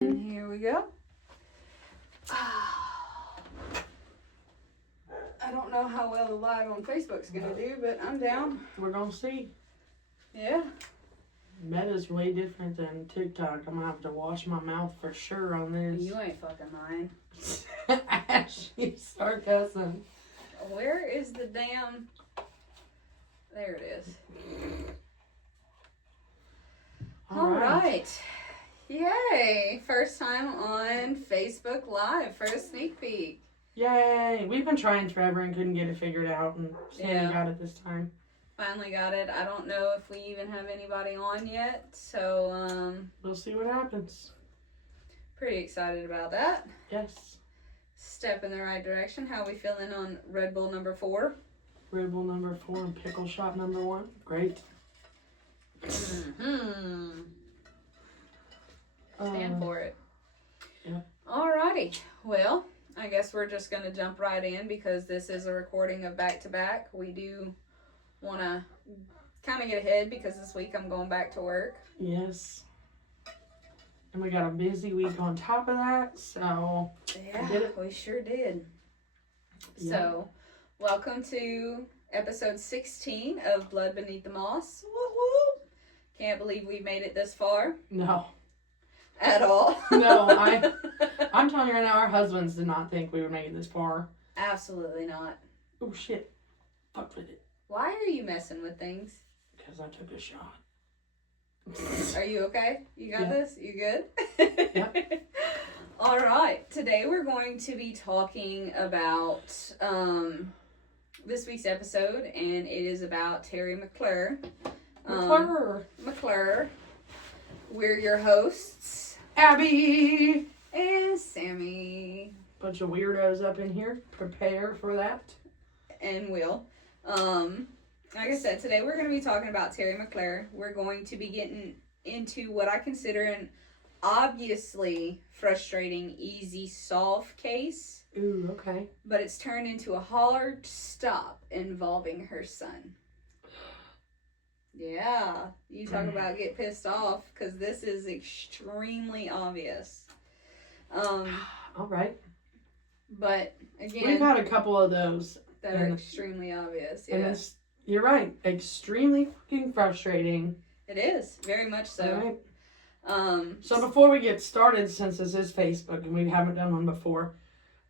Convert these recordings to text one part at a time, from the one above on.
And here we go. I don't know how well the live on Facebook's gonna do, but I'm down. We're gonna see. Yeah. Meta's way different than TikTok. I'm gonna have to wash my mouth for sure on this. You ain't fucking lying. Ashley, start cussing. Where is the damn... There it is. All right. Yay. First time on Facebook Live. First sneak peek. Yay. We've been trying forever and couldn't get it figured out, and Sandy got it this time. Finally got it. I don't know if we even have anybody on yet, so we'll see what happens. Pretty excited about that. Yes. Step in the right direction. How are we feeling on Red Bull number 4? Red Bull number 4 and pickle shot number 1. Great. Mm-hmm. Stand for it. Yeah. Alrighty. Well, I guess we're just going to jump right in because this is a recording of back-to-back. We do want to kind of get ahead because this week I'm going back to work. Yes. And we got a busy week on top of that, so... Yeah, we sure did. Yeah. So, welcome to episode 16 of Blood Beneath the Moss. Woo-woo! Can't believe we made it this far. No. At all. No, I'm telling you right now, our husbands did not think we would make it this far. Absolutely not. Oh, shit. Fuck with it. Why are you messing with things? Because I took a shot. Are you okay? You got this? You good? Yep. All right. Today we're going to be talking about this week's episode, and it is about Terry Mclure. McClure. We're your hosts, Abby and Sammy. Bunch of weirdos up in here. Prepare for that. And Will. Like I said, today we're going to be talking about Terry Mclure. We're going to be getting into what I consider an obviously frustrating, easy solve case. Ooh, okay. But it's turned into a hard stop involving her son. Yeah, you talk about get pissed off, because this is extremely obvious. All right. But, again... We've had a couple of those. That are extremely obvious, yeah. And you're right, extremely fucking frustrating. It is, very much so. Right. So before we get started, since this is Facebook and we haven't done one before,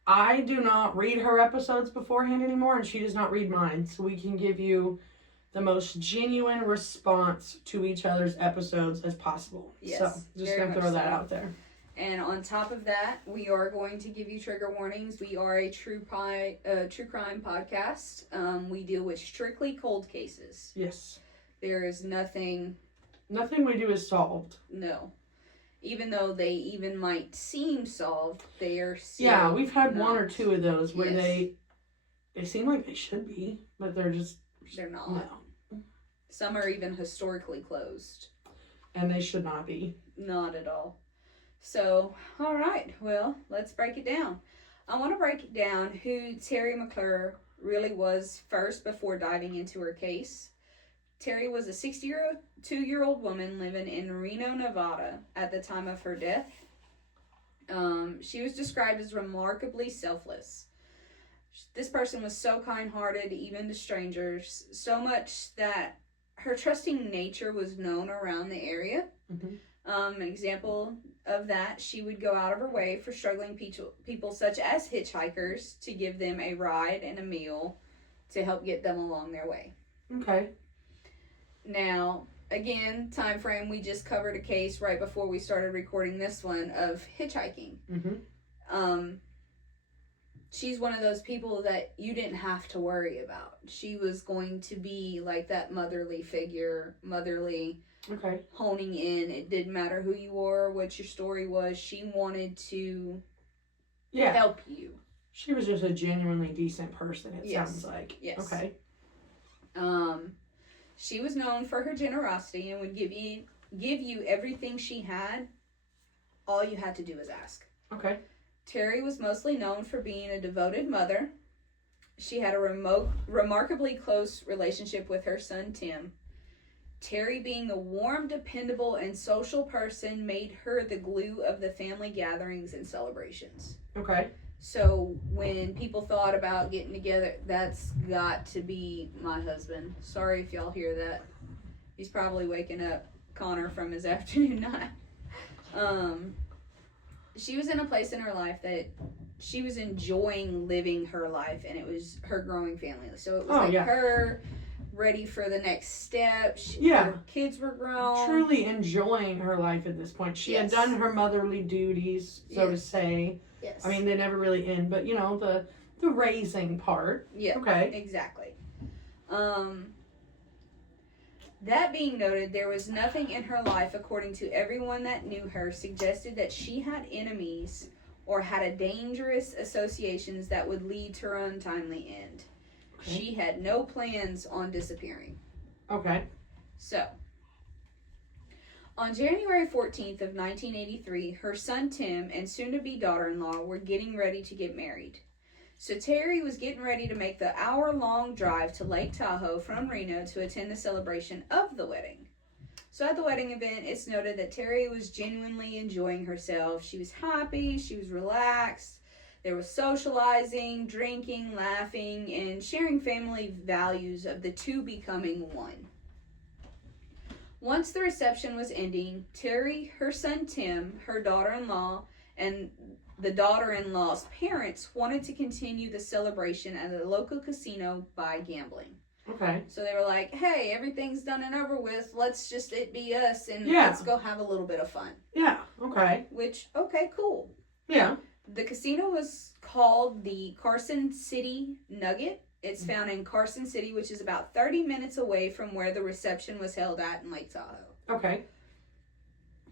I do not read her episodes beforehand anymore, and she does not read mine, so we can give you the most genuine response to each other's episodes as possible. Yes, so just going to throw that out there. And on top of that, we are going to give you trigger warnings. We are a true crime podcast. We deal with strictly cold cases. Yes. There is nothing... Nothing we do is solved. No. Even though they even might seem solved, they are still Yeah, we've had not. 1 or 2 of those where they seem like they should be, but they're not. No. Some are even historically closed. And they should not be. Not at all. So, all right, well, let's break it down. I want to break it down who Terry Mclure really was first before diving into her case. Terry was a 62-year-old woman living in Reno, Nevada at the time of her death. She was described as remarkably selfless. This person was so kind-hearted, even to strangers, so much that her trusting nature was known around the area. Mm-hmm. An example of that, she would go out of her way for struggling people such as hitchhikers to give them a ride and a meal to help get them along their way. Okay. Now, again, time frame, we just covered a case right before we started recording this one of hitchhiking. Mm-hmm. She's one of those people that you didn't have to worry about. She was going to be like that motherly figure, Okay. honing in. It didn't matter who you were, what your story was. She wanted to help you. She was just a genuinely decent person, it sounds like. Yes. Okay. She was known for her generosity and would give you everything she had. All you had to do was ask. Okay. Terry was mostly known for being a devoted mother. She had a remarkably close relationship with her son, Tim. Terry, being the warm, dependable, and social person, made her the glue of the family gatherings and celebrations. Okay. So when people thought about getting together, that's got to be my husband. Sorry if y'all hear that. He's probably waking up Connor from his afternoon nap. She was in a place in her life that she was enjoying living her life, and it was her growing family. So it was her ready for the next step. Her kids were grown. Truly enjoying her life at this point. She had done her motherly duties, so to say. Yes. I mean, they never really end, but the raising part. Yeah. Okay. Exactly. That being noted, there was nothing in her life, according to everyone that knew her, suggested that she had enemies or had a dangerous associations that would lead to her untimely end. Okay. She had no plans on disappearing. Okay. So, on January 14th of 1983, her son Tim and soon-to-be daughter-in-law were getting ready to get married. So Terry was getting ready to make the hour-long drive to Lake Tahoe from Reno to attend the celebration of the wedding. So at the wedding event, it's noted that Terry was genuinely enjoying herself. She was happy, she was relaxed. There was socializing, drinking, laughing, and sharing family values of the two becoming one. Once the reception was ending, Terry, her son Tim, her daughter-in-law, and the daughter-in-law's parents wanted to continue the celebration at a local casino by gambling. Okay. So they were like, hey, everything's done and over with. Let's just it be us and let's go have a little bit of fun. Yeah, okay. Which, okay, cool. Yeah. The casino was called the Carson City Nugget. It's found in Carson City, which is about 30 minutes away from where the reception was held at in Lake Tahoe. Okay.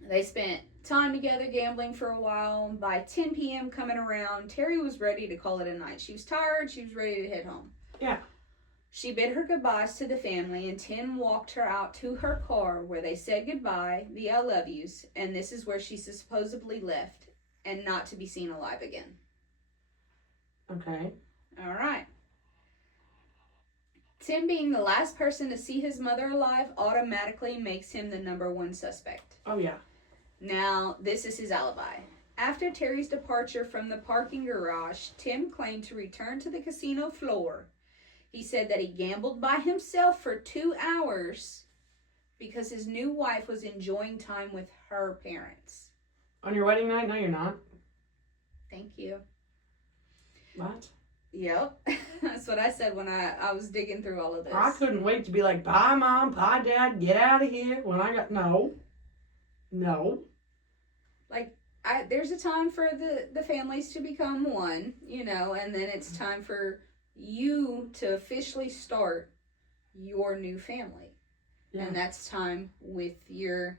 They spent time together gambling for a while. By 10 p.m. coming around, Terry was ready to call it a night. She was tired. She was ready to head home. Yeah. She bid her goodbyes to the family, and Tim walked her out to her car where they said goodbye, the I love yous, and this is where she supposedly left and not to be seen alive again. Okay. All right. Tim, being the last person to see his mother alive, automatically makes him the number one suspect. Oh, yeah. Now, this is his alibi. After Terry's departure from the parking garage, Tim claimed to return to the casino floor. He said that he gambled by himself for 2 hours because his new wife was enjoying time with her parents. On your wedding night? No, you're not. Thank you. What? Yep. That's what I said when I was digging through all of this. I couldn't wait to be like, bye, Mom, bye, Dad, get out of here. When I got... No. Like, there's a time for the families to become one, and then it's time for you to officially start your new family. Yeah. And that's time with your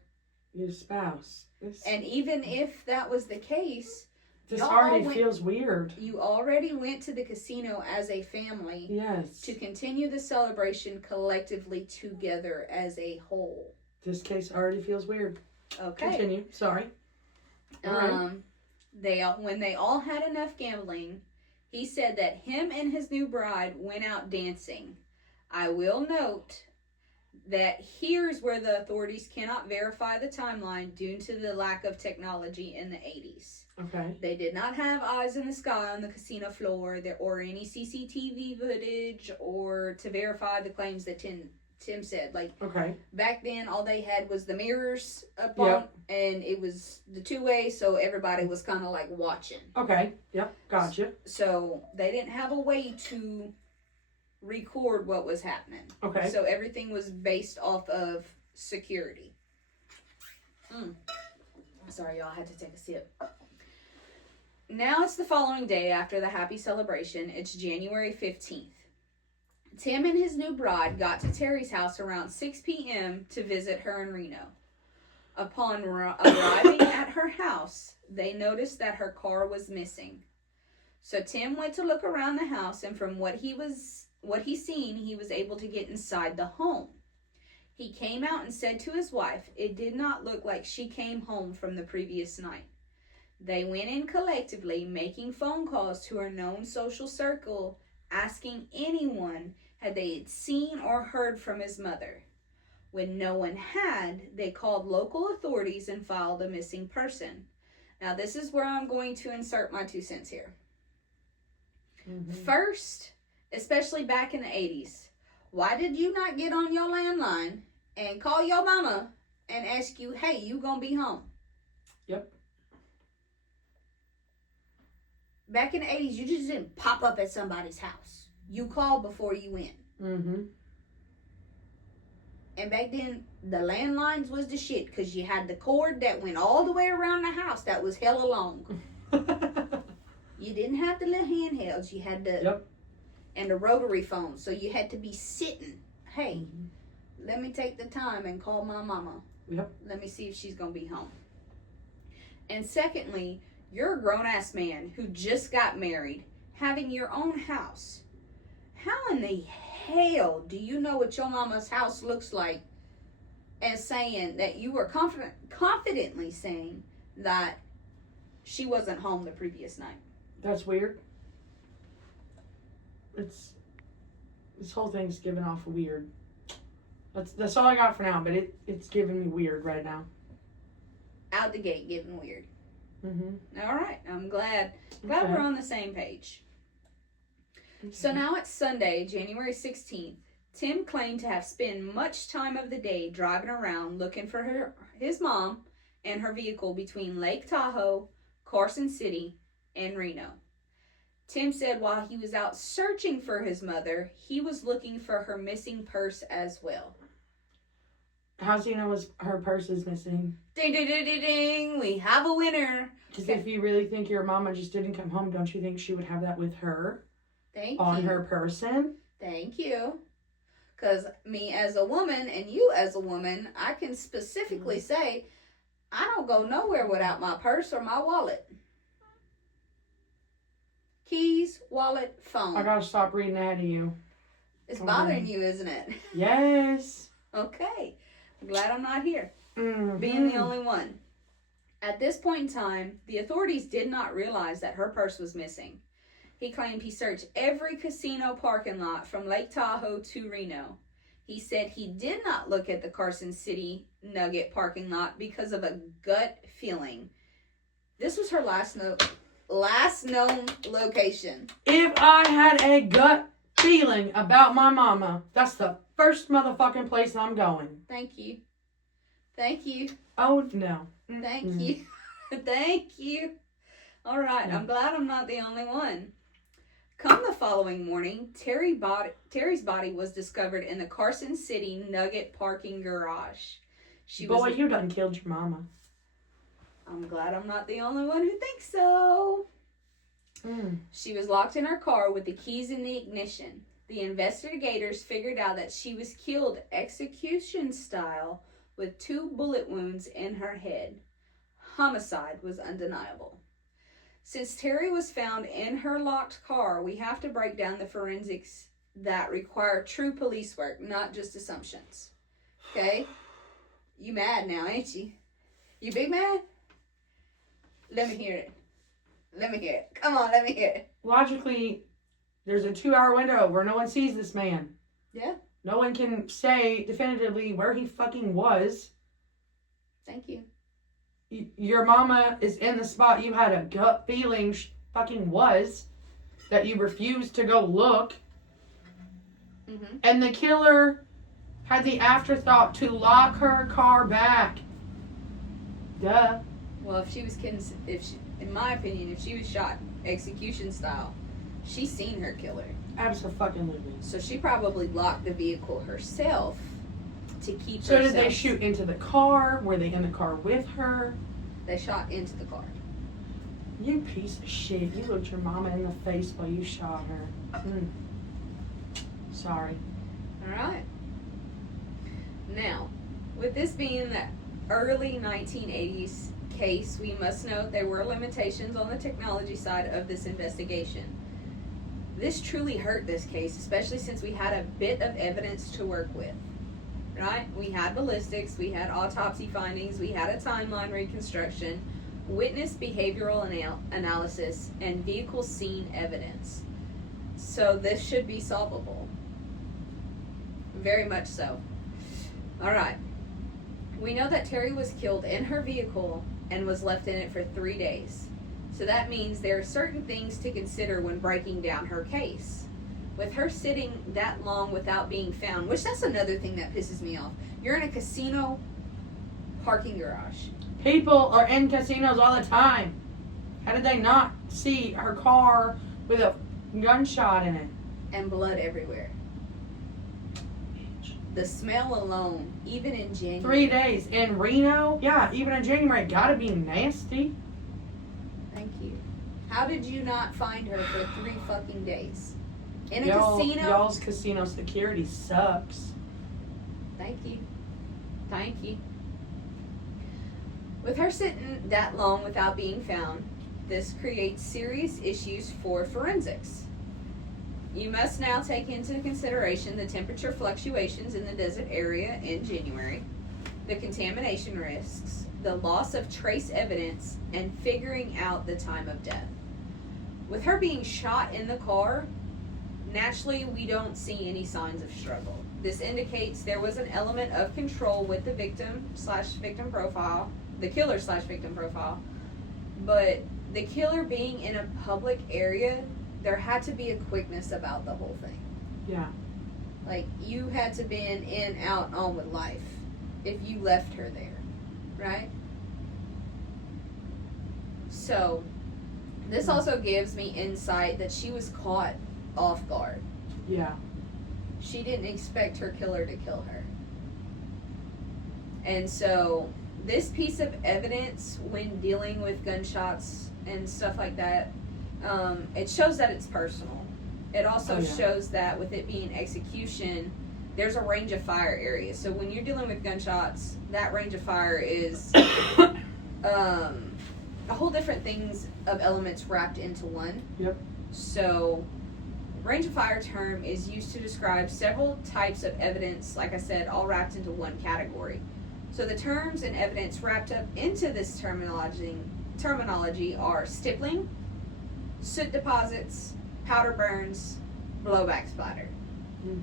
spouse. And even if that was the case... This already feels weird. You already went to the casino as a family. Yes. To continue the celebration collectively together as a whole. This case already feels weird. Okay. Continue. Sorry. When they all had enough gambling, he said that him and his new bride went out dancing. I will note that here's where the authorities cannot verify the timeline due to the lack of technology in the 80s. Okay. They did not have eyes in the sky on the casino floor or any CCTV footage or to verify the claims that Tim said. Back then, all they had was the mirrors up on, and it was the two-way, so everybody was kind of like watching. Okay. Yep. Gotcha. So they didn't have a way to record what was happening. Okay. So everything was based off of security. Sorry, y'all, I had to take a sip. Now it's the following day after the happy celebration. It's January 15th. Tim and his new bride got to Terry's house around 6 p.m. to visit her in Reno. Upon arriving at her house, they noticed that her car was missing. So Tim went to look around the house, and from what he seen, he was able to get inside the home. He came out and said to his wife, it did not look like she came home from the previous night. They went in collectively, making phone calls to her known social circle, asking anyone had they seen or heard from his mother. When no one had, they called local authorities and filed a missing person. Now, this is where I'm going to insert my 2 cents here. Mm-hmm. First, especially back in the 80s, why did you not get on your landline and call your mama and ask you, hey, you gonna be home? Yep. Back in the 80s, you just didn't pop up at somebody's house. You called before you went. Mm-hmm. And back then, the landlines was the shit, because you had the cord that went all the way around the house that was hella long. You didn't have the little handhelds. You had the... Yep. And the rotary phone. So you had to be sitting. Hey, let me take the time and call my mama. Yep. Let me see if she's going to be home. And secondly, you're a grown-ass man who just got married, having your own house. How in the hell do you know what your mama's house looks like, and saying that you were confidently saying that she wasn't home the previous night? That's weird. This whole thing's giving off weird. That's all I got for now, but it's giving me weird right now. Out the gate, giving weird. Mm-hmm. All right, I'm glad we're on the same page. Okay. So now it's Sunday, January 16th. Tim claimed to have spent much time of the day driving around looking for his mom and her vehicle between Lake Tahoe, Carson City, and Reno. Tim said while he was out searching for his mother, he was looking for her missing purse as well. How's he know her purse is missing? Ding, ding, ding, ding, ding. We have a winner. Because if you really think your mama just didn't come home, don't you think she would have that with her? Thank on you. her person? Thank you. Because me as a woman and you as a woman, I can specifically say, I don't go nowhere without my purse or my wallet. Keys, wallet, phone. I gotta stop reading ahead of you. It's bothering you, isn't it? Yes. Okay. I'm glad I'm not here. Mm-hmm. Being the only one. At this point in time, the authorities did not realize that her purse was missing. He claimed he searched every casino parking lot from Lake Tahoe to Reno. He said he did not look at the Carson City Nugget parking lot because of a gut feeling. This was her last known location. If I had a gut feeling about my mama, that's the first motherfucking place I'm going. Thank you. Thank you. Oh, no. Thank you. Thank you. All right. I'm glad I'm not the only one. Come the following morning, Terry's body was discovered in the Carson City Nugget parking garage. Boy, you done killed your mama. I'm glad I'm not the only one who thinks so. She was locked in her car with the keys in the ignition. The investigators figured out that she was killed execution style with 2 bullet wounds in her head. Homicide was undeniable. Since Terry was found in her locked car, we have to break down the forensics that require true police work, not just assumptions. Okay? You mad now, ain't you? You big mad? Let me hear it. Let me hear it. Come on, let me hear it. Logically, there's a 2-hour window where no one sees this man. Yeah. No one can say definitively where he fucking was. Thank you. Your mama is in the spot you had a gut feeling fucking was, that you refused to go look. Mm-hmm. And the killer had the afterthought to lock her car back. Duh. Well, if she was in my opinion, if she was shot execution style, she's seen her killer. Absolutely. So she probably locked the vehicle herself to keep So herself. did they shoot into the car? Were they in the car with her? They shot into the car. You piece of shit. You looked your mama in the face while you shot her. Sorry. Alright. Now, with this being the early 1980s case, we must note there were limitations on the technology side of this investigation. This truly hurt this case, especially since we had a bit of evidence to work with. Right? We had ballistics, we had autopsy findings, we had a timeline reconstruction, witness behavioral analysis, and vehicle scene evidence. So this should be solvable. Very much so. All right. We know that Terry was killed in her vehicle and was left in it for 3 days. So that means there are certain things to consider when breaking down her case. With her sitting that long without being found, which that's another thing that pisses me off. You're in a casino parking garage. People are in casinos all the time. How did they not see her car with a gunshot in it? And blood everywhere. The smell alone, even in January. 3 days. In Reno? Yeah, even in January. Gotta be nasty. Thank you. How did you not find her for 3 fucking days? In a casino? Y'all's casino security sucks. Thank you. Thank you. With her sitting that long without being found, this creates serious issues for forensics. You must now take into consideration the temperature fluctuations in the desert area in January, the contamination risks, the loss of trace evidence, and figuring out the time of death. With her being shot in the car, naturally we don't see any signs of struggle. This indicates there was an element of control with the victim/victim profile, the killer/victim profile, but the killer being in a public area, there had to be a quickness about the whole thing. Yeah. Like, you had to been in, out, on with life if you left her there, right? So, this also gives me insight that she was caught off guard. Yeah. She didn't expect her killer to kill her. And so, this piece of evidence, when dealing with gunshots and stuff like that, it shows that it's personal. It also shows that with it being execution, there's a range of fire area. So when you're dealing with gunshots, that range of fire is a whole different things of elements wrapped into one. Yep. So range of fire term is used to describe several types of evidence, like I said, all wrapped into one category. So the terms and evidence wrapped up into this terminology are stippling, soot deposits, powder burns, blowback splatter. Mm.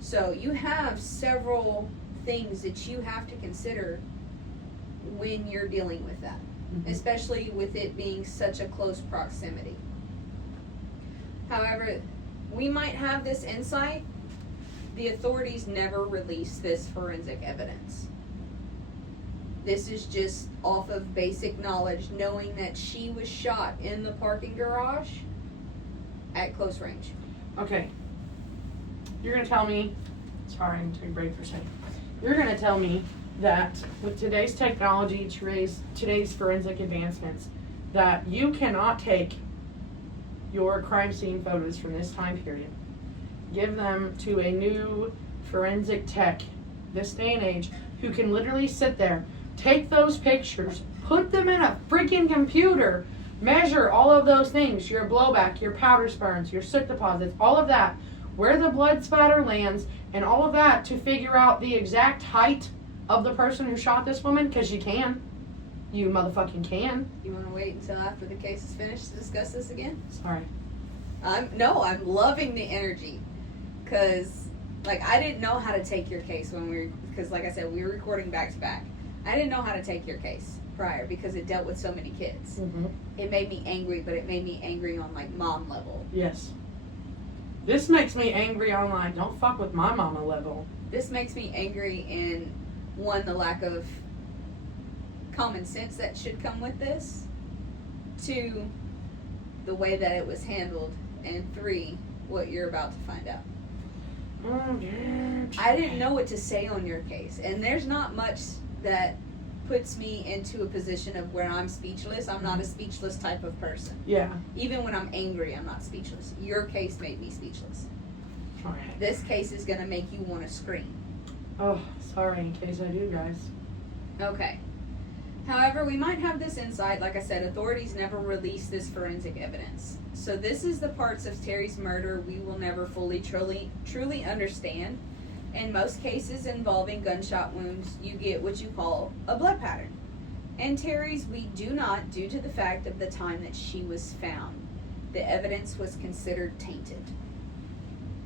So you have several things that you have to consider when you're dealing with that, especially with it being such a close proximity. However, we might have this insight. The authorities never release this forensic evidence. This is just off of basic knowledge, knowing that she was shot in the parking garage at close range. Okay. You're going to tell me, sorry, I'm taking a break for a second. You're going to tell me that with today's technology, today's forensic advancements, that you cannot take your crime scene photos from this time period, give them to a new forensic tech this day and age who can literally sit there, take those pictures, put them in a freaking computer, measure all of those things, your blowback, your powder burns, your soot deposits, all of that, where the blood spatter lands, and all of that to figure out the exact height of the person who shot this woman, because you can. You motherfucking can. You want to wait until after the case is finished to discuss this again? Sorry. I'm loving the energy, because, like, I didn't know how to take your case because, like I said, we were recording back to back. I didn't know how to take your case prior because it dealt with so many kids. Mm-hmm. It made me angry, but it made me angry on, like, mom level. Yes. This makes me angry on, like, don't fuck with my mama level. This makes me angry in, one, the lack of common sense that should come with this. 2, the way that it was handled. And 3, what you're about to find out. I didn't know what to say on your case. And there's not much that puts me into a position of where I'm speechless. I'm not a speechless type of person. Yeah. Even when I'm angry, I'm not speechless. Your case made me speechless. Alright. This case is going to make you want to scream. Oh, sorry in case I do, guys. Okay. However, we might have this insight. Like I said, authorities never release this forensic evidence. So this is the parts of Terry's murder we will never fully, truly understand. In most cases involving gunshot wounds, you get what you call a blood pattern. In Terry's, we do not, due to the fact of the time that she was found. The evidence was considered tainted.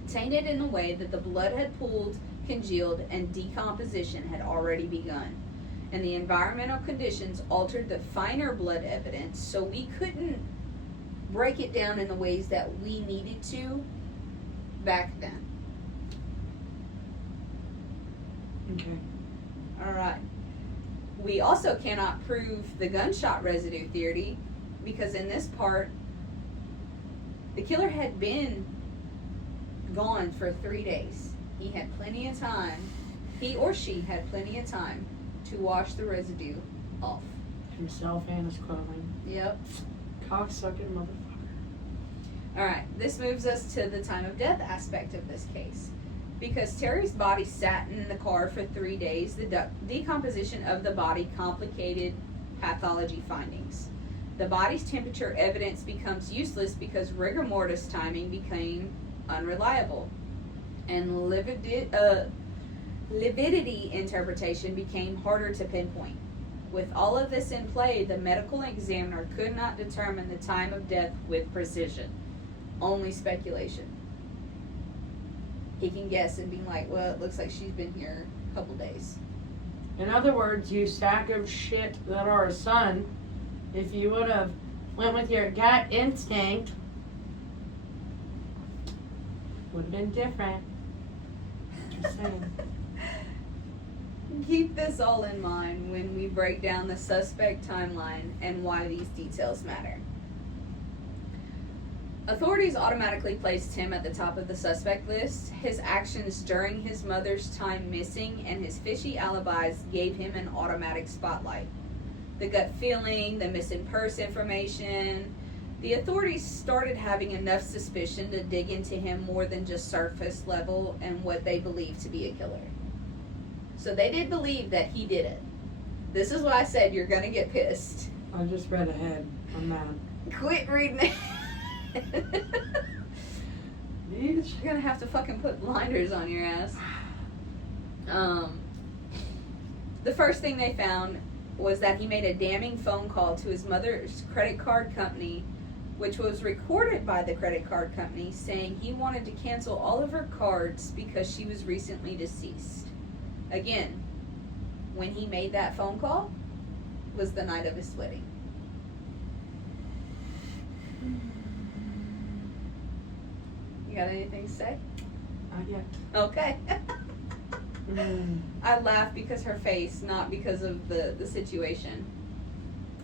Tainted in the way that the blood had pooled congealed and decomposition had already begun. And the environmental conditions altered the finer blood evidence, so we couldn't break it down in the ways that we needed to back then. Okay. All right. We also cannot prove the gunshot residue theory because in this part, the killer had been gone for 3 days. He had plenty of time, he or she had plenty of time to wash the residue off. Himself and his clothing. Yep. Cocksucking motherfucker. Alright, this moves us to the time of death aspect of this case. Because Terry's body sat in the car for 3 days, the decomposition of the body complicated pathology findings. The body's temperature evidence becomes useless because rigor mortis timing became unreliable. And lividity interpretation became harder to pinpoint. With all of this in play, the medical examiner could not determine the time of death with precision. Only speculation. He can guess and be like, well, it looks like she's been here a couple days. In other words, you sack of shit that are a son, if you would have went with your gut instinct, would have been different. Just saying. Keep this all in mind when we break down the suspect timeline and why these details matter. Authorities automatically placed him at the top of the suspect list. His actions during his mother's time missing and his fishy alibis gave him an automatic spotlight. The gut feeling, the missing purse information. The authorities started having enough suspicion to dig into him more than just surface level and what they believed to be a killer. So they did believe that he did it. This is why I said you're gonna get pissed. I just read ahead on that. Quit reading it. You're gonna have to fucking put blinders on your ass. The first thing they found was that he made a damning phone call to his mother's credit card company, which was recorded by the credit card company, saying he wanted to cancel all of her cards because she was recently deceased. Again, when he made that phone call was the night of his wedding. You got anything to say? Not yet. Okay. I laugh because her face, not because of the situation.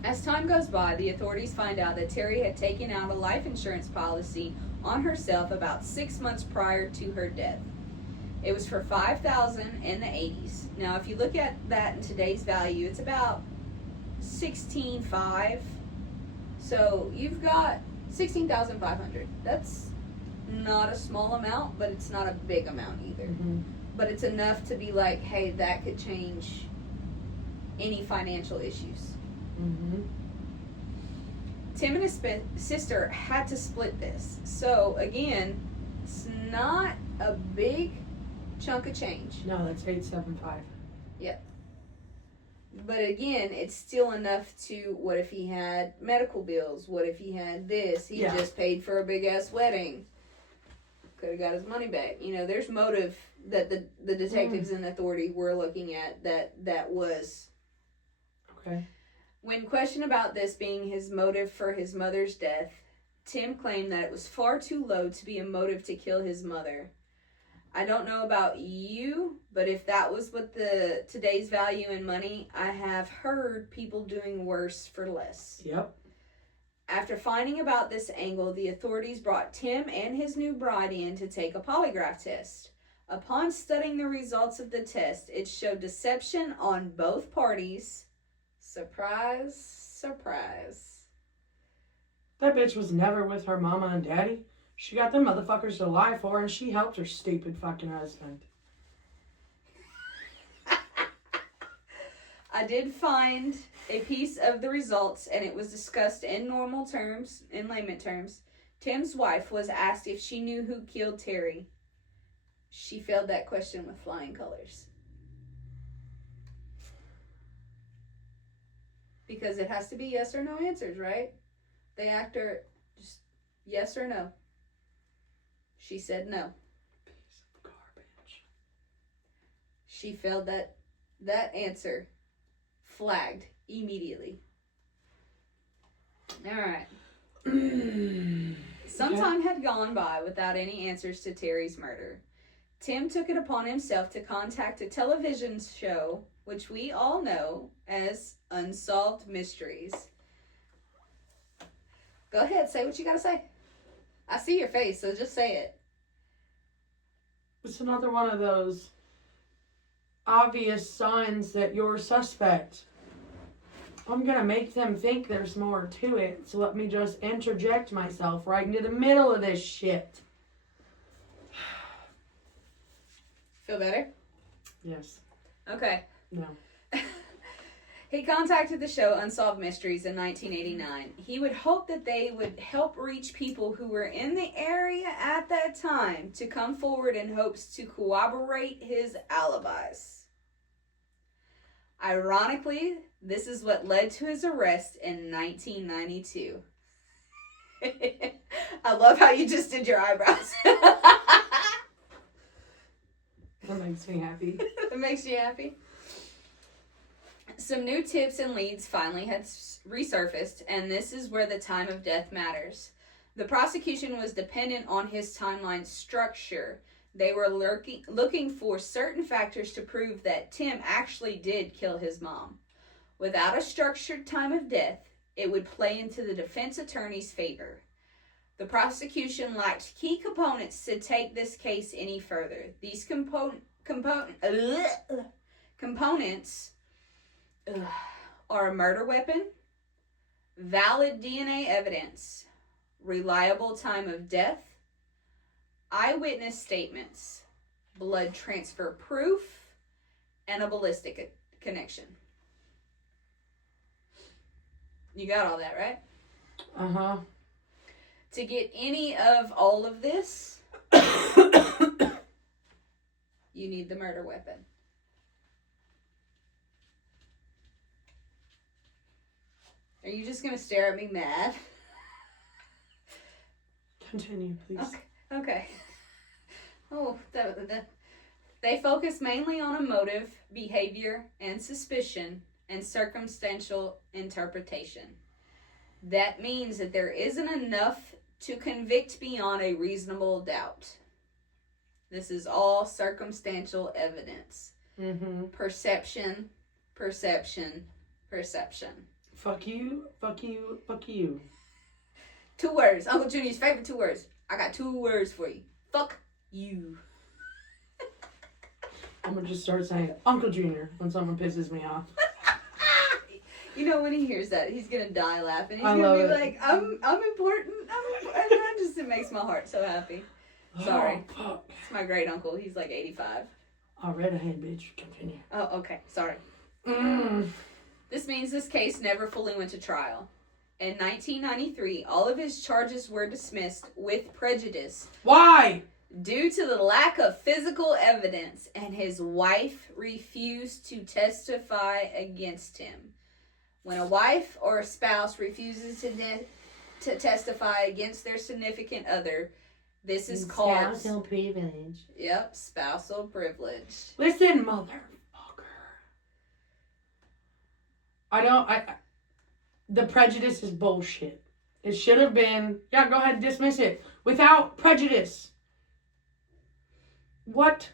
As time goes by, the authorities find out that Terry had taken out a life insurance policy on herself about 6 months prior to her death. It was for $5,000 in the 80s. Now, if you look at that in today's value, it's about $16,500. So you've got $16,500. That's not a small amount, but it's not a big amount either. Mm-hmm. But it's enough to be like, hey, that could change any financial issues. Mm-hmm. Tim and his sister had to split this. So again, it's not a big chunk of change. No, that's $875. Yep. But again, it's still enough to, what if he had medical bills? What if he had this? He just paid for a big ass wedding. Could have got his money back. You know, there's motive that the detectives and authority were looking at that was. Okay. When questioned about this being his motive for his mother's death, Tim claimed that it was far too low to be a motive to kill his mother. I don't know about you, but if that was what today's value in money, I have heard people doing worse for less. Yep. After finding about this angle, the authorities brought Tim and his new bride in to take a polygraph test. Upon studying the results of the test, it showed deception on both parties. Surprise, surprise. That bitch was never with her mama and daddy. She got them motherfuckers to lie for, and she helped her stupid fucking husband. I did find a piece of the results, and it was discussed in normal terms, in layman terms. Tim's wife was asked if she knew who killed Terry. She failed that question with flying colors. Because it has to be yes or no answers, right? The actor, just yes or no. She said no. Piece of garbage. She failed that answer. Flagged immediately. Alright. Some time had gone by without any answers to Terry's murder. Tim took it upon himself to contact a television show, which we all know as Unsolved Mysteries. Go ahead, say what you gotta say. I see your face, so just say it. It's another one of those obvious signs that you're suspect. I'm gonna make them think there's more to it, so let me just interject myself right into the middle of this shit. Feel better? Yes. Okay. No. He contacted the show Unsolved Mysteries in 1989. He would hope that they would help reach people who were in the area at that time to come forward in hopes to corroborate his alibis. Ironically, this is what led to his arrest in 1992. I love how you just did your eyebrows. That makes me happy. That makes you happy? Some new tips and leads finally had resurfaced, and this is where the time of death matters. The prosecution was dependent on his timeline structure. They were looking for certain factors to prove that Tim actually did kill his mom. Without a structured time of death, it would play into the defense attorney's favor. The prosecution lacked key components to take this case any further. These components are a murder weapon, valid DNA evidence, reliable time of death, eyewitness statements, blood transfer proof, and a ballistic connection. You got all that, right? Uh-huh. To get any of all of this, you need the murder weapon. Are you just going to stare at me mad? Continue, please. Okay. Oh, they focus mainly on a motive, behavior, and suspicion, and circumstantial interpretation. That means that there isn't enough to convict beyond a reasonable doubt. This is all circumstantial evidence. Mm-hmm. Perception. Fuck you, fuck you, fuck you. 2 words. Uncle Junior's favorite 2 words. I got 2 words for you. Fuck you. I'm gonna just start saying Uncle Junior when someone pisses me off. You know, when he hears that, he's gonna die laughing. He's I gonna be love it. like, I'm important. It makes my heart so happy. Sorry. Oh, fuck. It's my great uncle. He's like 85. I read ahead, bitch. Continue. Oh, okay. Sorry. Mm. This means this case never fully went to trial. In 1993, all of his charges were dismissed with prejudice. Why? Due to the lack of physical evidence, and his wife refused to testify against him. When a wife or a spouse refuses to testify against their significant other, this is called spousal privilege. Yep, spousal privilege. Listen, motherfucker. The prejudice is bullshit. It should have been, yeah, go ahead and dismiss it. Without prejudice. What?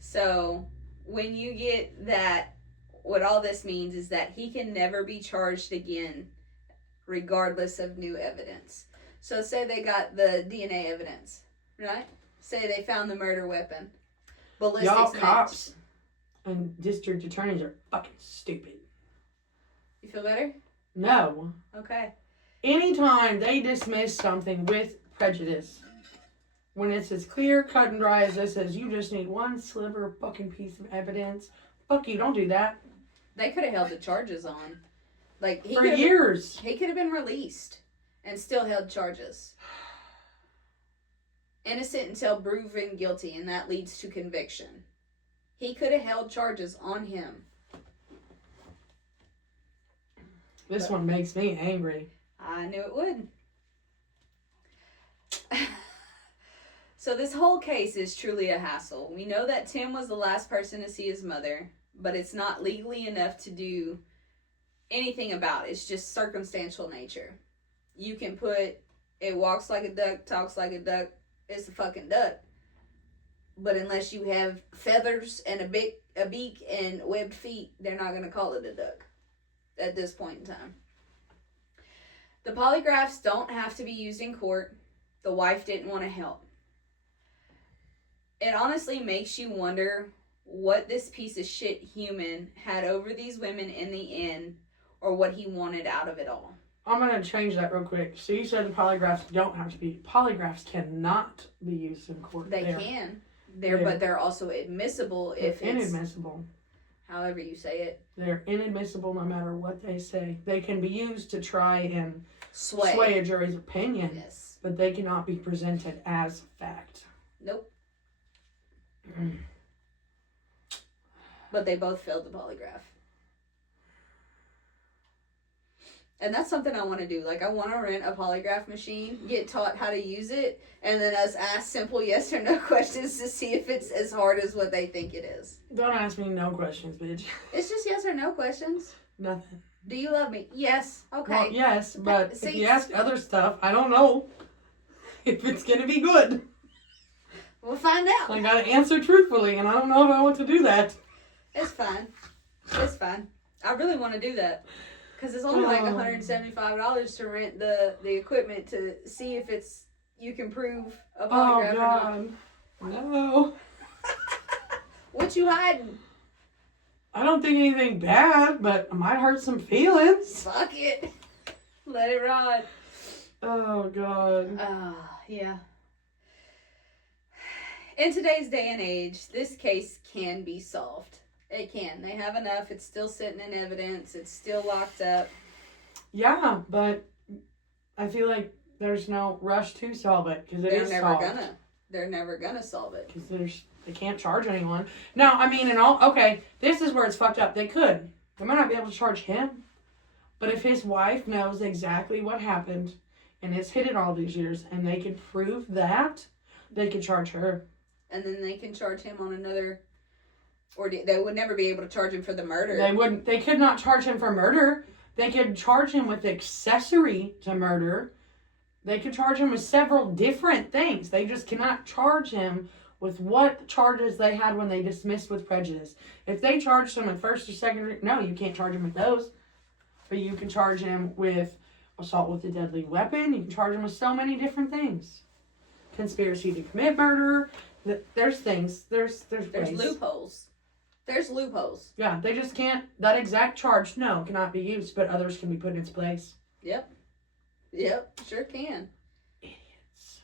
So, when you get that, what all this means is that he can never be charged again, regardless of new evidence. So, say they got the DNA evidence, right? Say they found the murder weapon. Ballistics Y'all match. cops and district attorneys are fucking stupid. You feel better? No. Okay. Anytime they dismiss something with prejudice, when it's as clear, cut, and dry as this is, you just need one sliver fucking piece of evidence. Fuck you, don't do that. They could have held the charges on. Like, For years. He could have been released and still held charges. Innocent until proven guilty, and that leads to conviction. He could have held charges on him. This one makes me angry. I knew it would. So this whole case is truly a hassle. We know that Tim was the last person to see his mother, but it's not legally enough to do anything about it. It's just circumstantial nature. You can put, it walks like a duck, talks like a duck, it's a fucking duck. But unless you have feathers and a beak and webbed feet, they're not going to call it a duck at this point in time. The polygraphs don't have to be used in court. The wife didn't want to help. It honestly makes you wonder what this piece of shit human had over these women in the end, or what he wanted out of it all. I'm going to change that real quick. So you said the polygraphs don't have to be. Polygraphs cannot be used in court. They can. But they're also admissible if it's... inadmissible. However you say it. They're inadmissible no matter what they say. They can be used to try and sway a jury's opinion. Yes. But they cannot be presented as fact. Nope. But they both failed the polygraph. And that's something I want to do. Like, I want to rent a polygraph machine, get taught how to use it, and then us ask simple yes or no questions to see if it's as hard as what they think it is. Don't ask me no questions, bitch. It's just yes or no questions. Nothing. Do you love me? Yes. Okay. Well, yes, but if you ask other stuff, I don't know if it's going to be good. We'll find out. I got to answer truthfully, and I don't know if I want to do that. It's fine. It's fine. I really want to do that. Because it's only like $175 to rent the equipment to see if it's, you can prove a polygraph or not. No. What you hiding? I don't think anything bad, but it might hurt some feelings. Fuck it. Let it ride. Oh, God. Yeah. In today's day and age, this case can be solved. It can. They have enough. It's still sitting in evidence. It's still locked up. Yeah, but I feel like there's no rush to solve it because They're never gonna solve it because they can't charge anyone. Now, I mean, okay, this is where it's fucked up. They might not be able to charge him, but if his wife knows exactly what happened and it's hidden all these years, and they could prove that, they could charge her, and then they can charge him on another. Or they would never be able to charge him for the murder. They wouldn't. They could not charge him for murder. They could charge him with accessory to murder. They could charge him with several different things. They just cannot charge him with what charges they had when they dismissed with prejudice. If they charged him with first or second degree, no, you can't charge him with those. But you can charge him with assault with a deadly weapon. You can charge him with so many different things. Conspiracy to commit murder. There's things. There's ways. Loopholes. There's loopholes. Yeah, they just can't, that exact charge, cannot be used, but others can be put in its place. Yep, sure can. Idiots.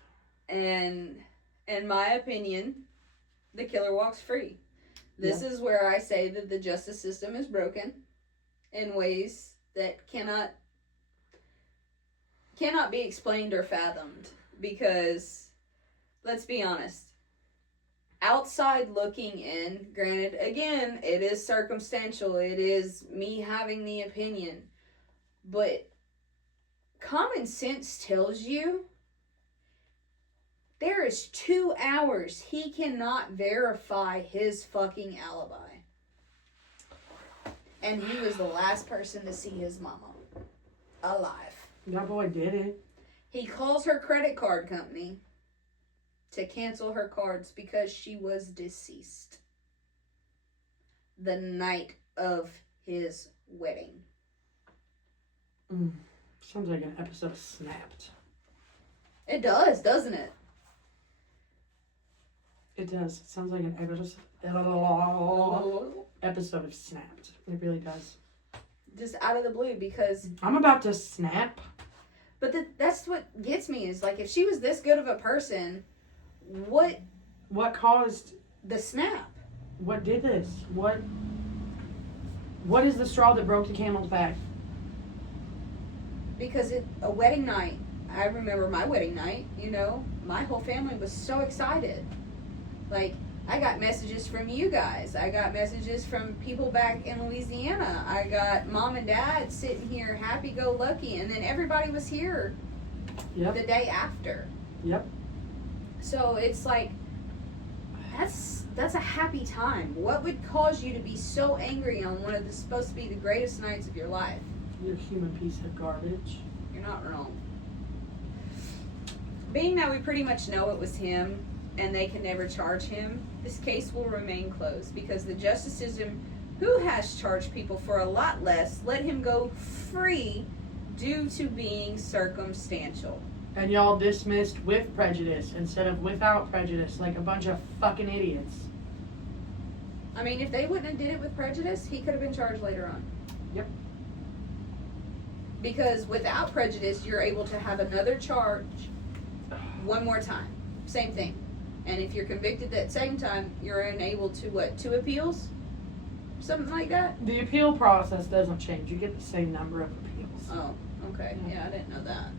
And, in my opinion, the killer walks free. This is where I say that the justice system is broken in ways that cannot be explained or fathomed. Because, let's be honest, outside looking in, granted, again, it is circumstantial. It is me having the opinion. But common sense tells you there is 2 hours he cannot verify his fucking alibi. And he was the last person to see his mama alive. That boy did it. He calls her credit card company to cancel her cards because she was deceased the night of his wedding. Sounds like an episode of Snapped. It does, doesn't it? It does. It sounds like an episode of Snapped. It really does. Just out of the blue, because I'm about to snap. But that's what gets me, is like, if she was this good of a person, what caused the snap? What did this? What is the straw that broke the camel's back? Because a wedding night, I remember my wedding night, my whole family was so excited. Like, I got messages from you guys. I got messages from people back in Louisiana. I got mom and dad sitting here happy-go-lucky, and then everybody was here the day after. Yep. So it's like, that's a happy time. What would cause you to be so angry on one of the supposed to be the greatest nights of your life? You're a human piece of garbage. You're not wrong. Being that we pretty much know it was him and they can never charge him, this case will remain closed because the justice system, who has charged people for a lot less, let him go free due to being circumstantial. And y'all dismissed with prejudice instead of without prejudice, like a bunch of fucking idiots. I mean, if they wouldn't have did it with prejudice, he could have been charged later on. Yep. Because without prejudice, you're able to have another charge one more time. Same thing. And if you're convicted that same time, you're enabled to what? 2 appeals? Something like that? The appeal process doesn't change. You get the same number of appeals. Oh, okay. Yeah, I didn't know that.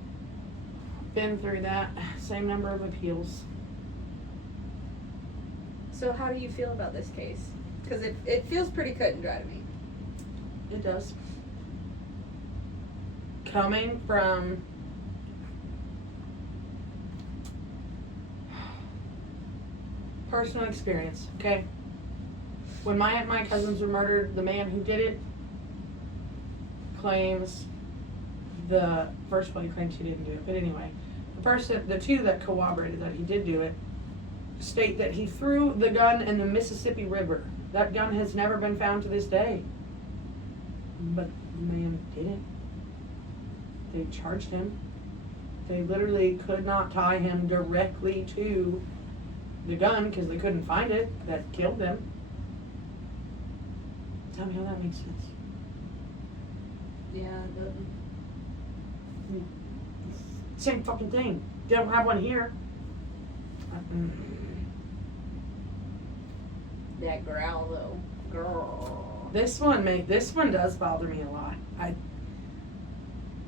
Been through that. Same number of appeals. So how do you feel about this case? Because it feels pretty cut and dry to me. It does. Coming from personal experience, okay? When my cousins were murdered, the man who did it claims first one he claims he didn't do it, but anyway, the two that corroborated that he did do it state that he threw the gun in the Mississippi River. That gun has never been found to this day. But the man didn't. They charged him. They literally could not tie him directly to the gun because they couldn't find it that killed them. Tell me how that makes sense. Yeah, it doesn't. Same fucking thing. They don't have one here. That growl though. Girl. This one does bother me a lot.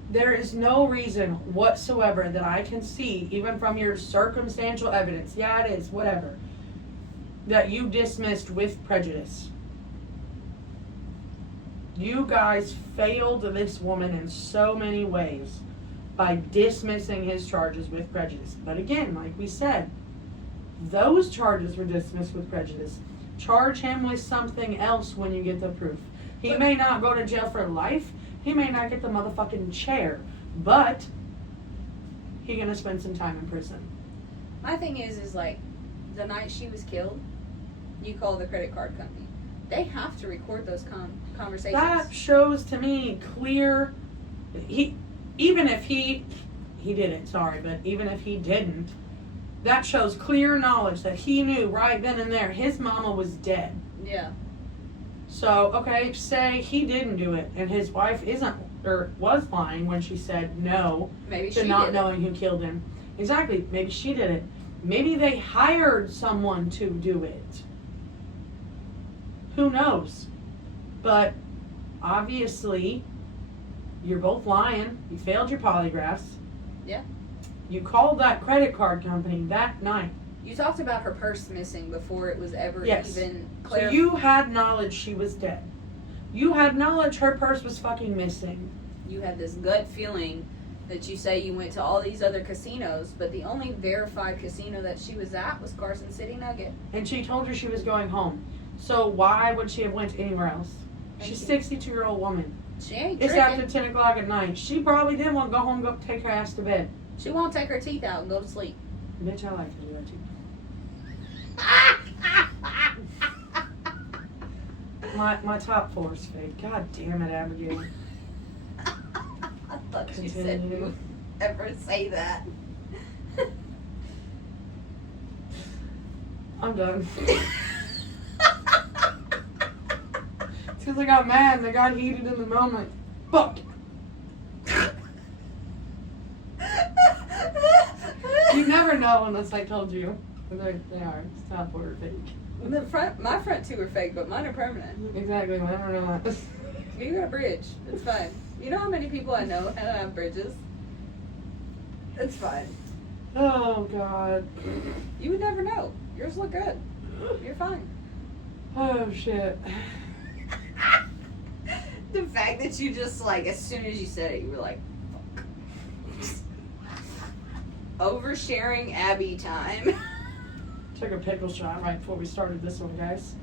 There is no reason whatsoever that I can see, even from your circumstantial evidence, yeah it is, whatever, that you dismissed with prejudice. You guys failed this woman in so many ways by dismissing his charges with prejudice. But again, like we said, those charges were dismissed with prejudice. Charge him with something else when you get the proof. He may not go to jail for life. He may not get the motherfucking chair. But he's gonna spend some time in prison. My thing is like, the night she was killed, you call the credit card company. They have to record those conversations. That shows to me clear. Even if he didn't, sorry, but even if he didn't, that shows clear knowledge that he knew right then and there his mama was dead. Yeah. So, okay, say he didn't do it and his wife was lying when she said no to not knowing who killed him. Exactly. Maybe she did it. Maybe they hired someone to do it. Who knows? But obviously, you're both lying. You failed your polygraphs. Yeah. You called that credit card company that night. You talked about her purse missing before it was ever even clarified. So you had knowledge she was dead. You had knowledge her purse was fucking missing. You had this gut feeling that you say you went to all these other casinos, but the only verified casino that she was at was Carson City Nugget. And she told her she was going home. So why would she have went anywhere else? She's a 62-year-old woman. She ain't It's tricking. after 10 o'clock at night. She probably didn't want to go home and go take her ass to bed. She won't take her teeth out and go to sleep. Bitch, I like to do that too. My top 4 is fake. God damn it, Abigail. I thought you said you would ever say that. I'm done. It's because I got mad and I got heated in the moment. Fuck. You never know unless I told you. They are. It's top 4 fake. My front 2 are fake, but mine are permanent. Exactly. I never know that. You got a bridge. It's fine. You know how many people I know that have bridges? It's fine. Oh, God. You would never know. Yours look good. You're fine. Oh, shit. The fact that you just, like, as soon as you said it, you were like, fuck. oversharing Abby time. Took a pickle shot right before we started this one, guys.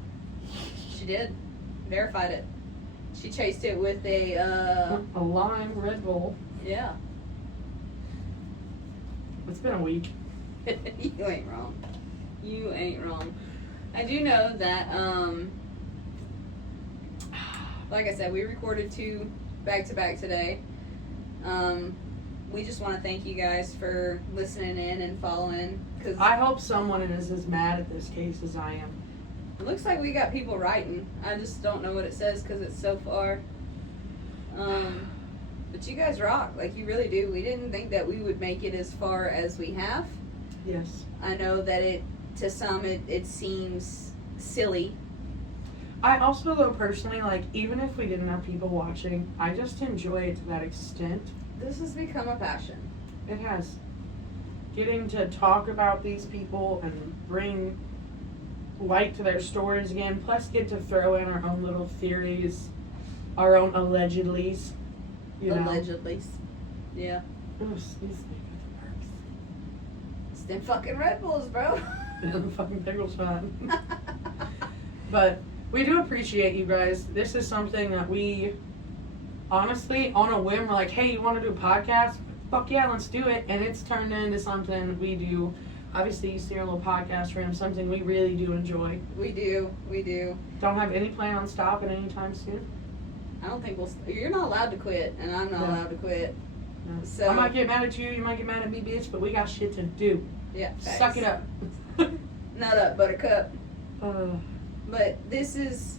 She did. Verified it. She chased it with a lime Red Bull. Yeah. It's been a week. You ain't wrong. You ain't wrong. I do know that, like I said, we recorded 2 back-to-back today. We just want to thank you guys for listening in and following. Cause I hope someone is as mad at this case as I am. it looks like we got people writing. I just don't know what it says because it's so far. But you guys rock. Like, you really do. We didn't think that we would make it as far as we have. Yes. I know that to some it seems silly. I also, though, personally, like, even if we didn't have people watching, I just enjoy it to that extent. This has become a passion. It has. Getting to talk about these people and bring light to their stories again, plus get to throw in our own little theories, our own allegedlys. Allegedly. Yeah. Oh, excuse me. It's them fucking Red Bulls, bro. The fucking pickle shot. But we do appreciate you guys. This is something that we, honestly, on a whim, we're like, hey, you want to do a podcast? Fuck yeah, let's do it. And it's turned into something we do. Obviously, you see our little podcast room, something we really do enjoy. We do. Don't have any plan on stopping anytime soon. I don't think you're not allowed to quit, and I'm not allowed to quit. No. So I might get mad at you, you might get mad at me, bitch, but we got shit to do. Yeah, facts. Suck it up. Nut up, buttercup. Uh, But this is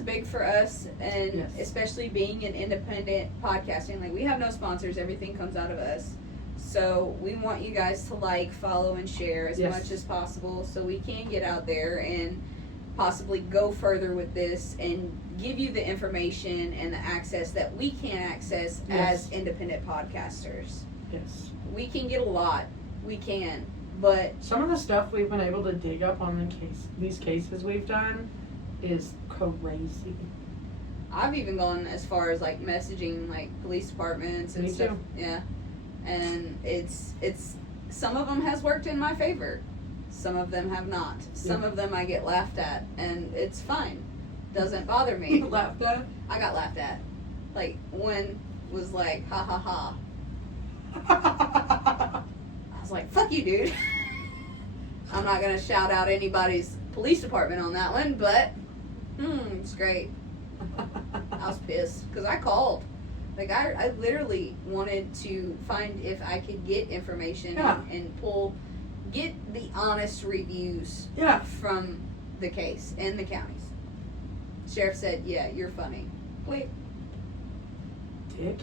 big for us, and yes. especially being an independent podcasting. Like, we have no sponsors. Everything comes out of us. So we want you guys to like, follow, and share as Yes. much as possible so we can get out there and possibly go further with this and give you the information and the access that we can't access Yes. as independent podcasters. yes. We can get a lot. We can. But Some of the stuff we've been able to dig up on these cases we've done is crazy. I've even gone as far as like messaging like police departments and Me stuff. too. Yeah. And it's some of them has worked in my favor. Some of them have not. Some of them I get laughed at, and it's fine. Doesn't bother me. You laughed at? I got laughed at. Like, one was like, ha ha ha. I was like, fuck you, dude. I'm not going to shout out anybody's police department on that one, but it's great. I was pissed because I called. Like, I literally wanted to find if I could get information and get the honest reviews from the case in the counties. Sheriff said, yeah, you're funny. Wait. Dick.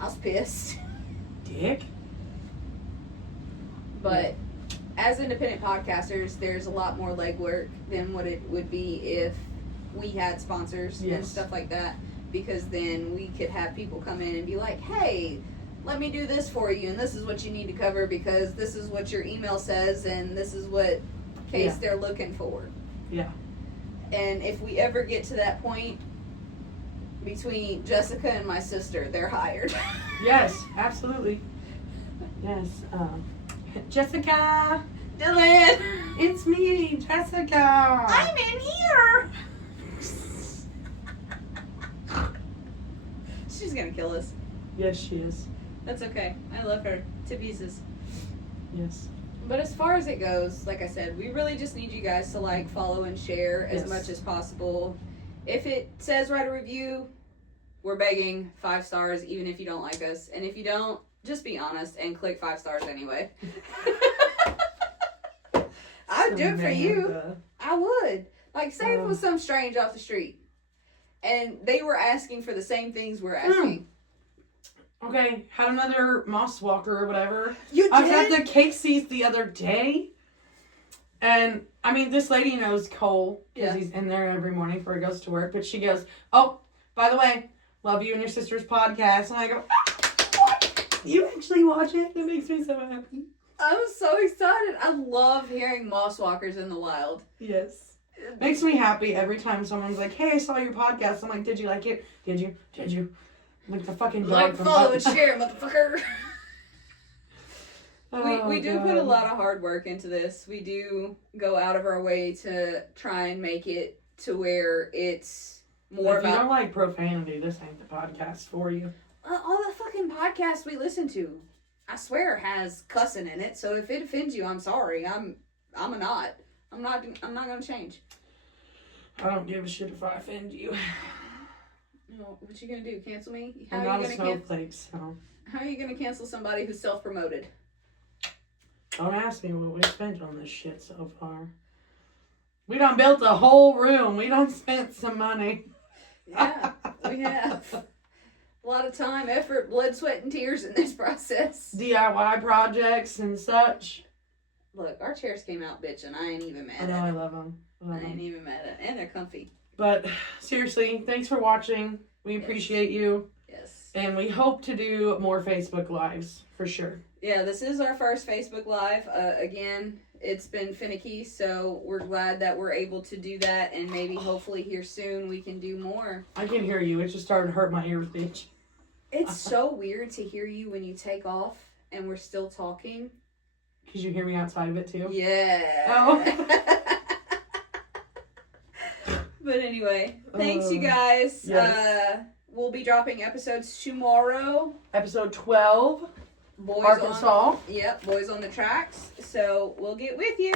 I was pissed. Dick. But as independent podcasters, there's a lot more legwork than what it would be if we had sponsors and stuff like that. Because then we could have people come in and be like, hey, let me do this for you, and this is what you need to cover because this is what your email says and this is what case they're looking for. Yeah. And if we ever get to that point, between Jessica and my sister, they're hired. Yes, absolutely. Yes. Jessica! Dylan! It's me, Jessica! I'm in here! She's gonna kill us. Yes, she is. That's okay. I love her to pieces. Yes. But as far as it goes, like I said, we really just need you guys to like, follow, and share as much as possible. If it says write a review, we're begging 5 stars, even if you don't like us. And if you don't, just be honest and click 5 stars anyway. I'd do it for you. I would. Like, say it was some strange off the street. And they were asking for the same things we're asking. Okay, had another moss walker or whatever. You did? I had the Casey's the other day. And, I mean, this lady knows Cole. Because he's in there every morning before he goes to work. But she goes, oh, by the way, love you and your sister's podcast. And I go, what? You actually watch it? It makes me so happy. I'm so excited. I love hearing moss walkers in the wild. Yes. Makes me happy every time someone's like, hey, I saw your podcast. I'm like, did you like it? Did you? Did you? Like the fucking dog like, from follow, Up. and share, motherfucker. we do put a lot of hard work into this. We do go out of our way to try and make it to where it's more if you don't like profanity, this ain't the podcast for you. All the fucking podcasts we listen to, I swear, has cussing in it. So if it offends you, I'm sorry. I'm not gonna change. I don't give a shit if I offend you. Well, what you gonna do? Cancel me? I'm not a snowflake, so. How are you gonna cancel somebody who's self-promoted? Don't ask me what we spent on this shit so far. We done built a whole room. We done spent some money. Yeah, we have. A lot of time, effort, blood, sweat, and tears in this process. DIY projects and such. Look, our chairs came out bitching. I ain't even mad I know, at I them. love them. I ain't even mad at them. And they're comfy. But seriously, thanks for watching. We appreciate you. Yes. And we hope to do more Facebook Lives, for sure. Yeah, this is our first Facebook Live. Again, it's been finicky, so we're glad that we're able to do that. And maybe, hopefully, here soon we can do more. I can hear you. It just started to hurt my ears, bitch. It's so weird to hear you when you take off and we're still talking. Because you hear me outside of it, too? Yeah. Oh. But anyway, thanks you guys. Yes. We'll be dropping episodes tomorrow. Episode 12. Boys Arkansas. Yep, Boys on the Tracks. So we'll get with you.